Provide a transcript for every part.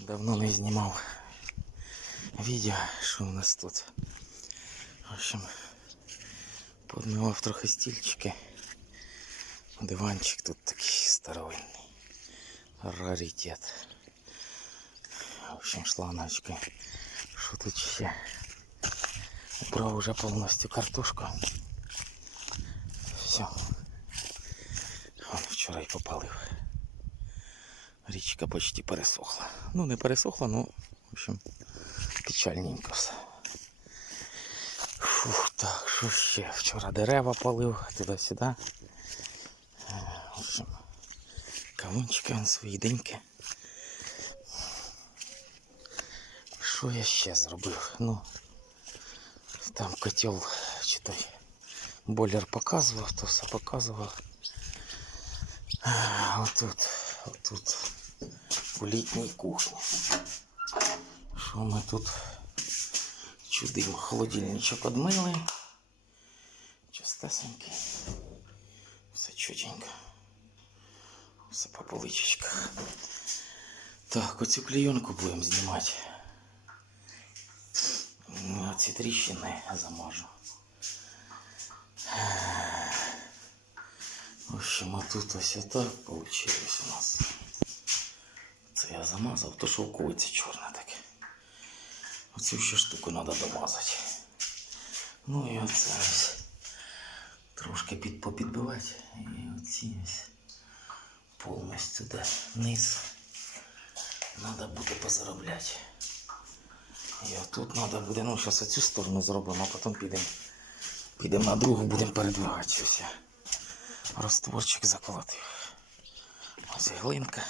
Давно не знімав відео, що у нас тут. В общем, подмивав трохи стільчики. Диванчик тут такий старовинний. Раритет. В общем, шланочки. Що тут ще? Убрав уже повністю картошку. Все. Он вчора й попалив. Річка почти пересохла. Ну, не пересохла, ну, в общем, печальненько все. Фух, так, що ще? Вчора дерева палив, туди-сюди. Е, В общем, кавунчики он свої деньки. Що я ще зробив? Ну, там котел чи той бойлер показував, то все показував. А, Отут, отут, у літній кухні. Що ми тут чудимо? Холодильничок одмили. Чистесенький. Все чуденько. Все по поличечках. Так, оцю клейонку будемо знімати. Ну, Ці тріщини замажу. В общем, а тут ось отак получилось у нас. Я замазав, то шовковиця чорна таке. Оцю ще штуку треба домазати. Ну і оце ось трошки під, попідбивати. І оці ось повністю туди вниз. Треба буде позаробляти. І отут треба буде, ну зараз оцю сторону зробимо, а потім підемо. Підемо на другу, будемо передвигати ось. я Ростворчик заколотив. Ось глинка.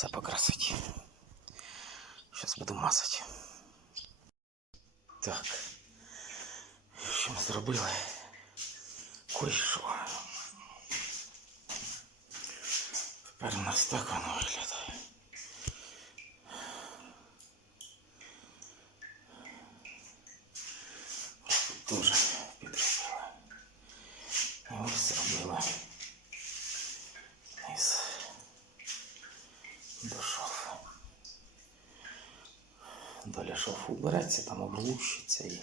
Все по красоті. Зараз буду мазати. Так. Що ми зробили? Кое-що. Тепер у нас так воно виглядає. Тут Шофу береться, там облущиться і,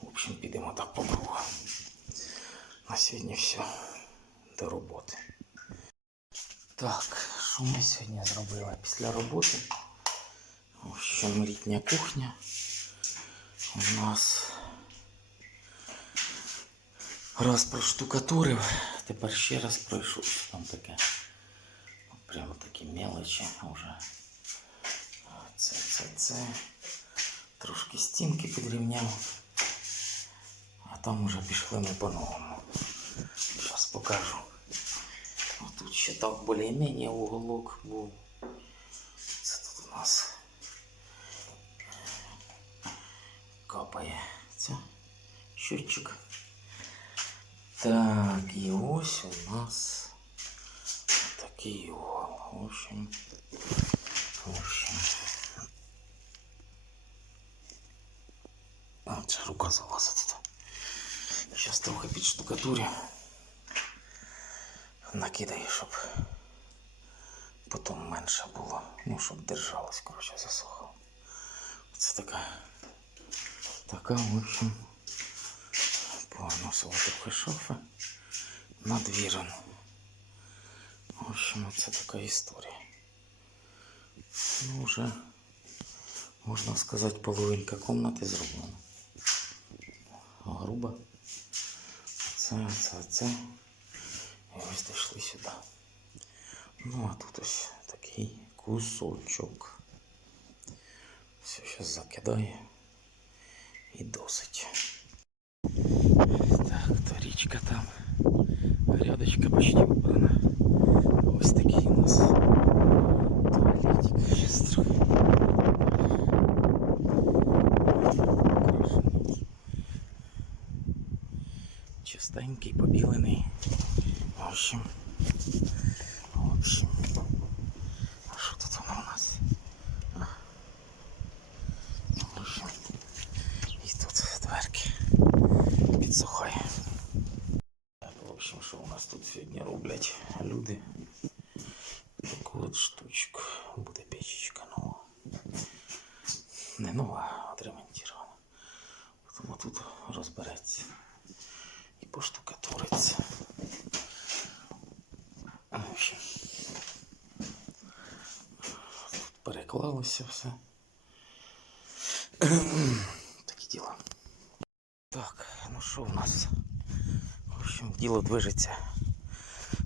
в общем, підемо так по кругу. На сьогодні все. До роботи. Так, що ми сьогодні зробили після роботи? Общем, літня кухня. У нас раз проштукатурив, тепер ще раз пройшов. Що Там таке. Прямо такі мелочі вже. Це, це, це. Трошки стінки підрівняв. А там уже пішли ми по-новому. Зараз покажу. Тут ще так більш-менш уголок був. Це тут у нас капає це щотчик. Так, і ось у нас такий угол. В общем, рука залазить. Зараз трохи під штукатурі накидаю, щоб потім менше було. Ну, щоб держалось, коротше, засохло. Це така. Така, в общем. Поносила трохи шофи. Надвірен. В общем, це така історія. Ну, вже, можна сказати, половинка кімнати зроблена. Грубо. Це, це, це. І ось дійшли сюди. Ну, а тут ось такий кусочок. Все, зараз закидає. І досить. Так, то річка там. Грядочка почти убрана. Ось такий у нас туалетик. Сейчас трохи. старенький, побілений. В общем. В общем. А що тут воно у нас? А. В общем. І тут дверки підсухає. Так, в общем, що у нас тут сьогодні роблять люди? Таку от штучку. Буде печечка нова. Не нова. Переклалося все. Такі діла. Так, ну що у нас? В общем, діло движеться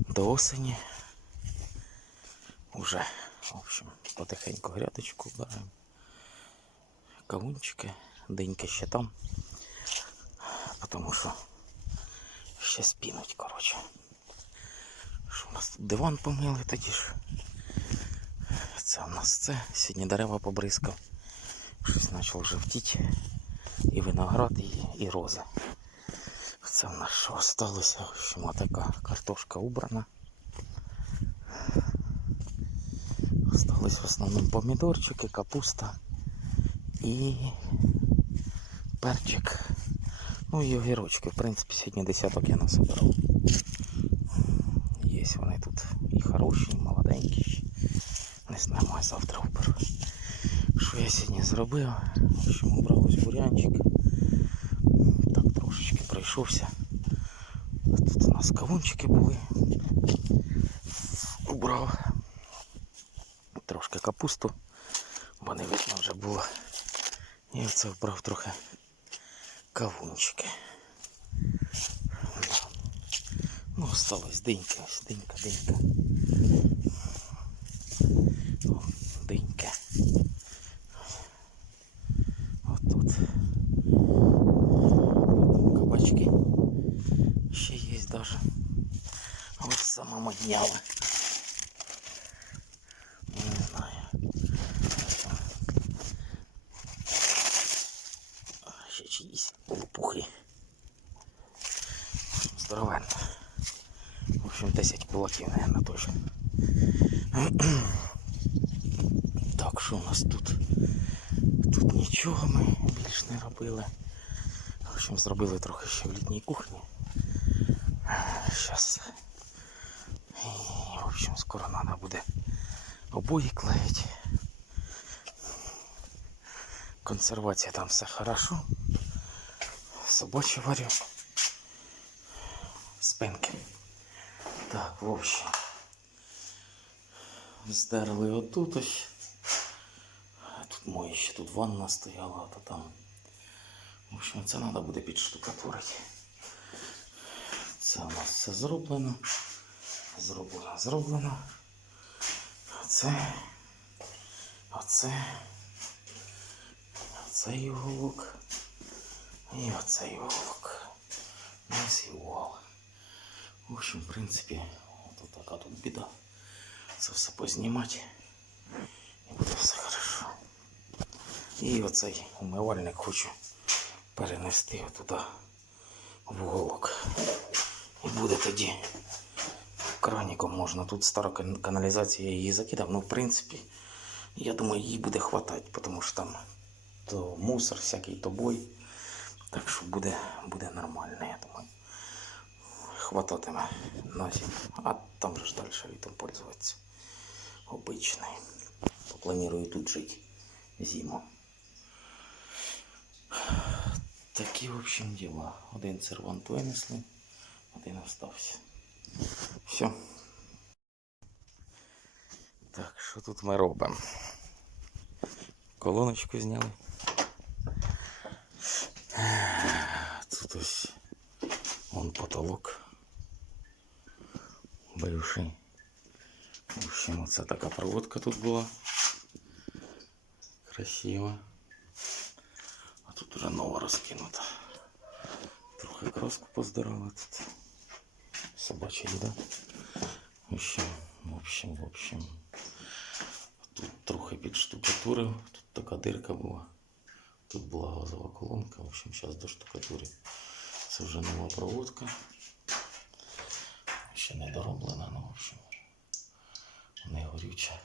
до осені. Уже, в общем, потихеньку грядочку беремо. Кавунчики, деньки ще там. Тому що ще спінуть, коротше. Що у нас тут диван помили тоді ж. Це у нас це. Сьогодні дерева побризкав. Щось почало жовтіти. І виноград, і, і рози. Це в нас що осталося? В общем, така картошка убрана. Осталось в основному помідорчики, капуста і перчик. Ну і огірочки. В принципі, сьогодні десяток я насобирав. Є вони тут і хороші, і молоденькі. Не знаю, може завтра вберу. Що я сьогодні зробив? В общем, убрав ось бурянчик. Так трошечки пройшовся. Тут у нас кавунчики були. Убрав. Трошки капусту, бо не видно вже було. І оце вбрав трохи кавунчики. Ну, осталось динька, динька, динька. сама модняла. Ну, Не знаю. А, Ще чиїсь лопухи. Здоровенно. В общем, 10 кулаків, наверное, точно. Так, що у нас тут? Тут нічого ми більш не робили. В общем, зробили трохи ще в літній кухні. Зараз. В общем, скоро треба буде обої клеїть. Консервація там все хорошо. Собачі варю. Спинки. Так, в общем. Здерли отут ось. Тут моє ще тут ванна стояла, а то там. В общем, це треба буде підштукатурити. Це у нас все зроблено. Зроблено, зроблено. Оце. Оце. Оцей уголок. І оцей уголок. Ось і угол. В общем, в принципі, от така тут біда. Це все познімати. І буде все хорошо. І оцей умивальник хочу перенести туди в уголок. І буде тоді краніком можна. Тут стара каналізація я її закидав, ну в принципі, я думаю, їй буде хватати, тому що там то мусор всякий, то бой. Так що буде, буде нормально, я думаю. Хвататиме на зиму. А там же ж далі літом пользуватися. Обичний. Планую тут жити зиму. Такі, в общем, діла. Один сервант винесли, один остався. Все. Так, що тут ми робимо? Колоночку зняли. Тут ось вон потолок. Бивший. В общем, оце така проводка тут була. Красиво. А тут уже нова розкинута. Трохи краску тут. Собача їда. В общем, в общем, в общем. Тут трохи підштукатурив. Тут така дирка була. Тут була газова колонка. В общем, зараз до штукатури. Це вже нова проводка. Ще не дороблена, ну в общем. Не горюча.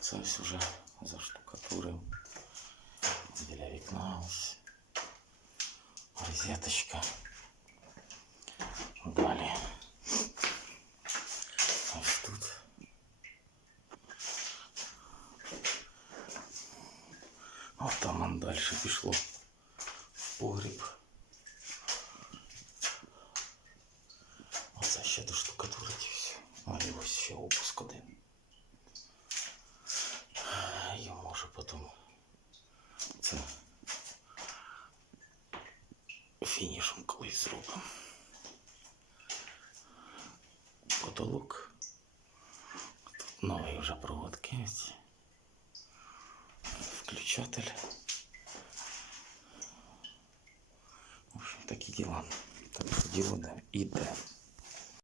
Це ось вже заштукатурив. Біля вікна ось. Розеточка. Далі. Ось тут. А там он далі пішло в погріб. Оце ще до штукатурить і все. А і ось ще опуск один. Я може потім це фінішом колись зробимо. Потолок. Тут нові вже проводки. ці. Включатель. В общем, такі діла. Так, діло де іде.